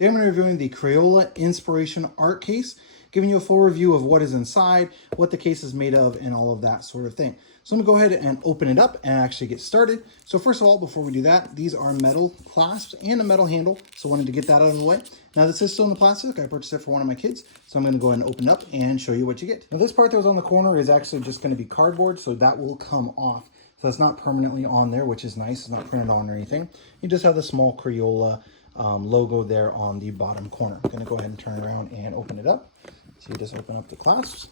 Today I'm going to be reviewing the Crayola Inspiration Art Case, giving you a full review of what is inside, what the case is made of, and all of that sort of thing. So I'm going to go ahead and open it up and actually get started. So first of all, before we do that, these are metal clasps and a metal handle. So I wanted to get that out of the way. Now this is still in the plastic. I purchased it for one of my kids. So I'm going to go ahead and open it up and show you what you get. Now this part that was on the corner is actually just going to be cardboard, so that will come off. So it's not permanently on there, which is nice. It's not printed on or anything. You just have the small Crayola logo there on the bottom corner. I'm going to go ahead and turn around and open it up. So you just open up the clasps.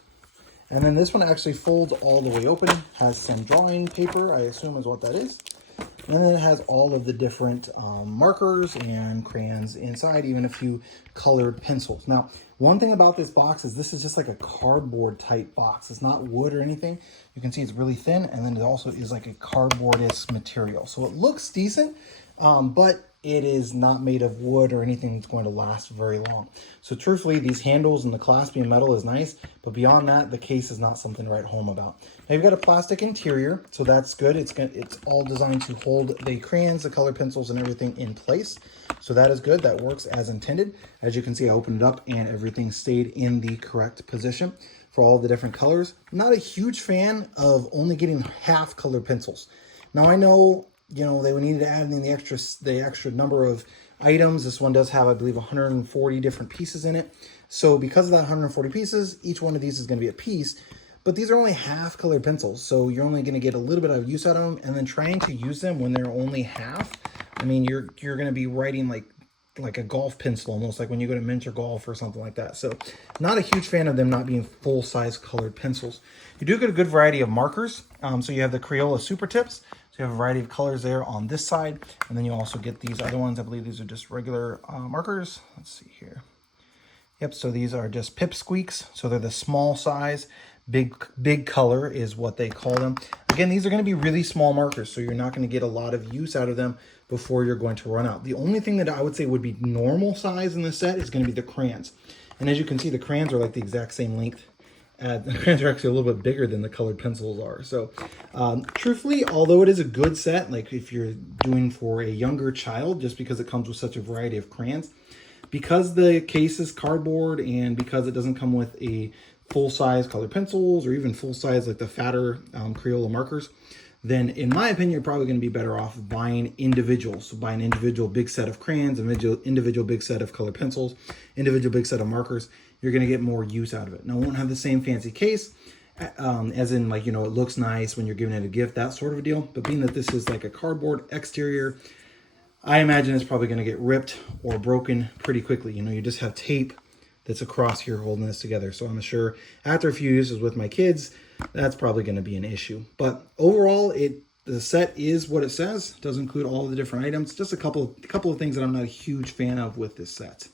And then this one actually folds all the way open, has some drawing paper, I assume is what that is. And then it has all of the different markers and crayons inside, even a few colored pencils. Now, one thing about this box is this is just like a cardboard type box. It's not wood or anything. You can see it's really thin, and then it also is like a cardboard-esque material. So it looks decent, but it is not made of wood or anything that's going to last very long. So truthfully, these handles and the clasp being metal is nice, but beyond that, the case is not something to write home about. Now you've got a plastic interior, so that's good. It's all designed to hold the crayons, the colored pencils, and everything in place. So that is good. That works as intended. As you can see, I opened it up and everything stayed in the correct position for all the different colors. I'm not a huge fan of only getting half colored pencils. Now I know, you know, they would need to add in the extra number of items. This one does have, I believe, 140 different pieces in it. So because of that 140 pieces, each one of these is going to be a piece. But these are only half colored pencils, so you're only going to get a little bit of use out of them. And then trying to use them when they're only half, I mean, you're going to be writing like a golf pencil, almost like when you go to miniature golf or something like that. So not a huge fan of them not being full-size colored pencils. You do get a good variety of markers. So you have the Crayola Super Tips. So you have a variety of colors there on this side. And then you also get these other ones. I believe these are just regular markers. Let's see here. Yep, so these are just pipsqueaks. So they're the small size. Big color is what they call them. Again, these are going to be really small markers, so you're not going to get a lot of use out of them before you're going to run out. The only thing that I would say would be normal size in the set is going to be the crayons. And as you can see, the crayons are like the exact same length. The crayons are actually a little bit bigger than the colored pencils are. So truthfully, although it is a good set, like if you're doing for a younger child, just because it comes with such a variety of crayons, because the case is cardboard and because it doesn't come with a full-size colored pencils or even full-size like the fatter Crayola markers, then in my opinion, you're probably going to be better off buying individuals. So buy an individual big set of crayons, individual big set of colored pencils, individual big set of markers. You're going to get more use out of it. Now, it won't have the same fancy case, as in like, you know, it looks nice when you're giving it a gift, that sort of a deal. But being that this is like a cardboard exterior, I imagine it's probably going to get ripped or broken pretty quickly. You know, you just have tape that's across here holding this together. So I'm sure after a few uses with my kids, that's probably going to be an issue. But overall, the set is what it says. It does include all the different items. Just a couple of things that I'm not a huge fan of with this set.